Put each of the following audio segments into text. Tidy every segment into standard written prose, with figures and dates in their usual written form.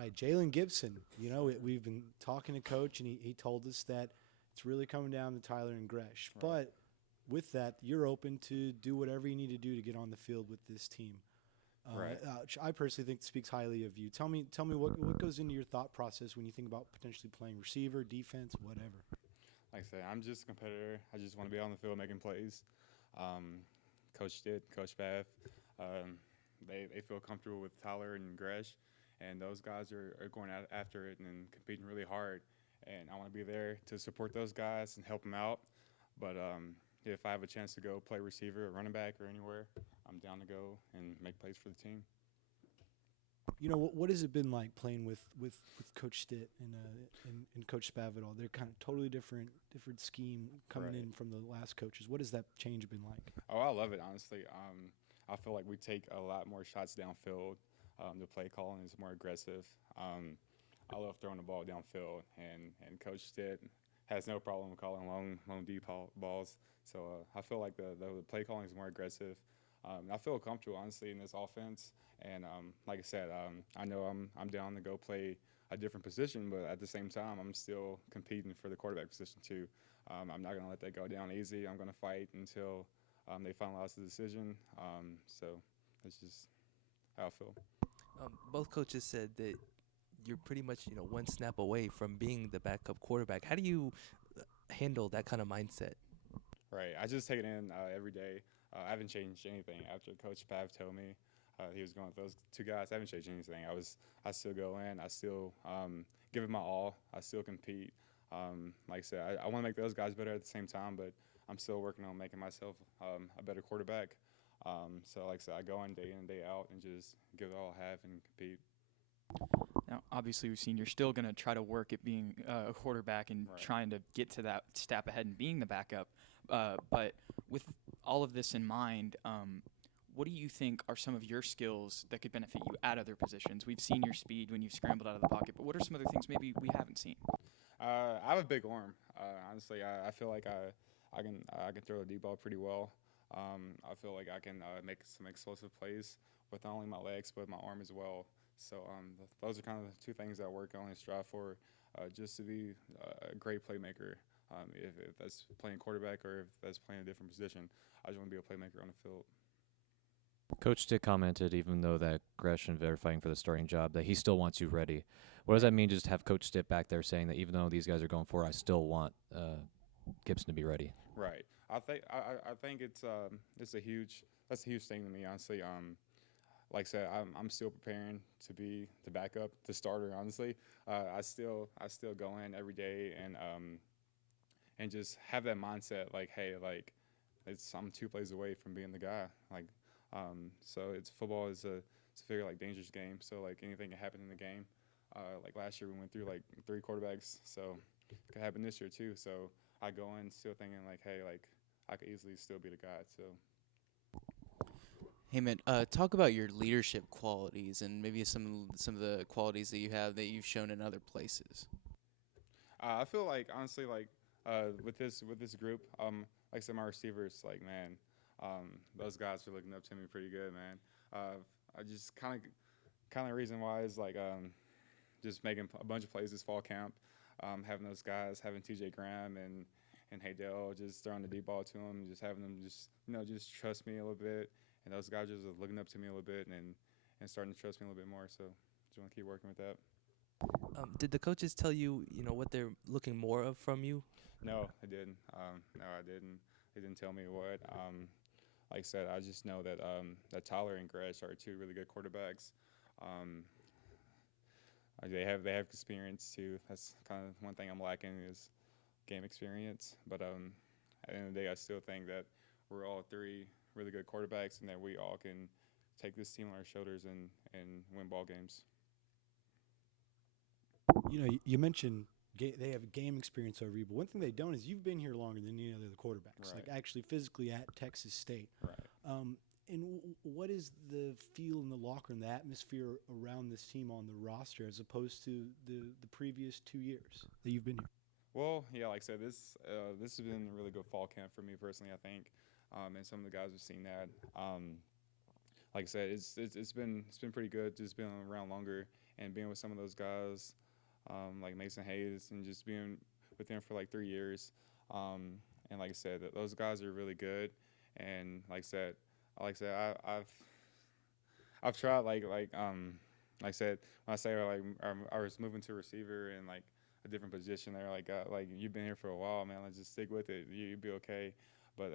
right. Jaylen Gipson, we've been talking to Coach, and he told us that it's really coming down to Tyler and Gresh. Right. But with that, you're open to do whatever you need to do to get on the field with this team. Right. Which I personally think speaks highly of you. Tell me what goes into your thought process when you think about potentially playing receiver, defense, whatever. Like I said, I'm just a competitor. I just want to be on the field making plays. Um, Coach Bath, um, they feel comfortable with Tyler and Gresh, and those guys are going out after it and competing really hard. And I want to be there to support those guys and help them out. But if I have a chance to go play receiver or running back or anywhere, I'm down to go and make plays for the team. What has it been like playing with Coach Stitt and Coach Spavital? They're kind of totally different scheme coming Right. in from the last coaches. What has that change been like? Oh, I love it, honestly. I feel like we take a lot more shots downfield. The play calling is more aggressive. I love throwing the ball downfield, and Coach Stitt has no problem calling long deep balls. So I feel like the play calling is more aggressive. I feel comfortable, honestly, in this offense. And like I said, I know I'm down to go play a different position, but at the same time, I'm still competing for the quarterback position too. I'm not going to let that go down easy. I'm going to fight until they finalize the decision. So that's just how I feel. Both coaches said that you're pretty much one snap away from being the backup quarterback. How do you handle that kind of mindset? Right. I just take it in every day. I haven't changed anything after Coach Pav told me he was going with those two guys. I haven't changed anything. I still go in. I still give it my all. I still compete. Like I said, I want to make those guys better at the same time, but I'm still working on making myself a better quarterback. So like I said, I go in day out, and just give it all I have and compete. Now, obviously, we've seen you're still going to try to work at being a quarterback and Right. trying to get to that step ahead and being the backup. But with all of this in mind, what do you think are some of your skills that could benefit you at other positions? We've seen your speed when you've scrambled out of the pocket, but what are some other things maybe we haven't seen? I have a big arm. Honestly, I feel like I can throw the deep ball pretty well. I feel like I can make some explosive plays with not only my legs but my arm as well. So those are kind of the two things I work on and strive for, just to be a great playmaker. If that's playing quarterback or if that's playing a different position, I just want to be a playmaker on the field. Coach Dick commented, even though that Gresh and Vic are fighting for the starting job, that he still wants you ready. What does that mean? Just have Coach Stitt back there saying that even though these guys are going for it, I still want Gibson to be ready. Right. I think it's that's a huge thing to me, honestly. Like I said, I'm still preparing to be the backup, the starter. Honestly, I still go in every day and just have that mindset, like, hey, like I'm 2 plays away from being the guy. So it's football it's a very like dangerous game. So like anything can happen in the game. Like last year we went through like 3 quarterbacks, so it could happen this year too. So I go in still thinking like, hey, like I could easily still be the guy. So Hey man, talk about your leadership qualities and maybe some of the qualities that you have that you've shown in other places. I feel like honestly, like with this group, like I said, my receivers, like man, those guys are looking up to me pretty good, man. I just kind of reason why is like just making a bunch of plays this fall camp, having those guys, having T.J. Graham and Haydell, just throwing the deep ball to them, just having them just trust me a little bit, and those guys just looking up to me a little bit and starting to trust me a little bit more. So just want to keep working with that. Did the coaches tell you, what they're looking more of from you? No, I didn't. No, I didn't. They didn't tell me what. Like I said, I just know that Tyler and Gresh are two really good quarterbacks. Um, they have experience too. That's kind of one thing I'm lacking is game experience. But at the end of the day, I still think that we're all three really good quarterbacks, and that we all can take this team on our shoulders and win ball games. You mentioned they have game experience over you, but one thing they don't is you've been here longer than any other of the quarterbacks, like Right. actually physically at Texas State. Right. What is the feel in the locker and the atmosphere around this team on the roster as opposed to the previous 2 years that you've been here? Well, yeah, like I said, this has been a really good fall camp for me personally. I think, and some of the guys have seen that. Like I said, it's been pretty good. Just been around longer, and being with some of those guys, like Mason Hayes, and just being with them for like 3 years. And like I said, those guys are really good. And like I said, I've tried like I said, when I say like I was moving to receiver and like a different position, they're like you've been here for a while, man. Let's just stick with it. You'll be okay. But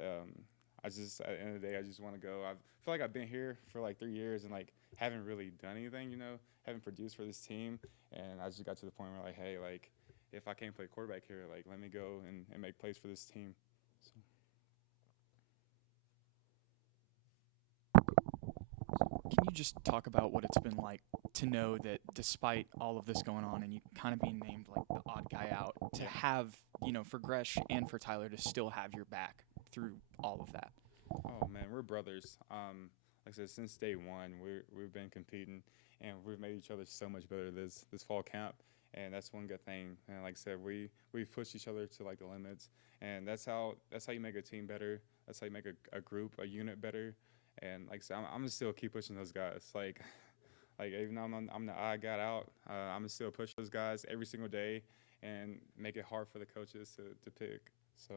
I just at the end of the day, I just want to go. I feel like I've been here for like 3 years and like haven't really done anything, haven't produced for this team. And I just got to the point where like, hey, like if I can't play quarterback here, like let me go and make plays for this team. So. Can you just talk about what it's been like to know that despite all of this going on and you kind of being named like the odd guy out, to have, for Gresh and for Tyler to still have your back through all of that? Oh man, we're brothers. Like I said, since day one, we've been competing, and we've made each other so much better this fall camp, and that's one good thing. And like I said, we pushed each other to like the limits, and that's how you make a team better. That's how you make a group, a unit better. And like I said, I'm gonna still keep pushing those guys. Like even though I'm the odd guy out, I'm gonna still push those guys every single day and make it hard for the coaches to pick. So.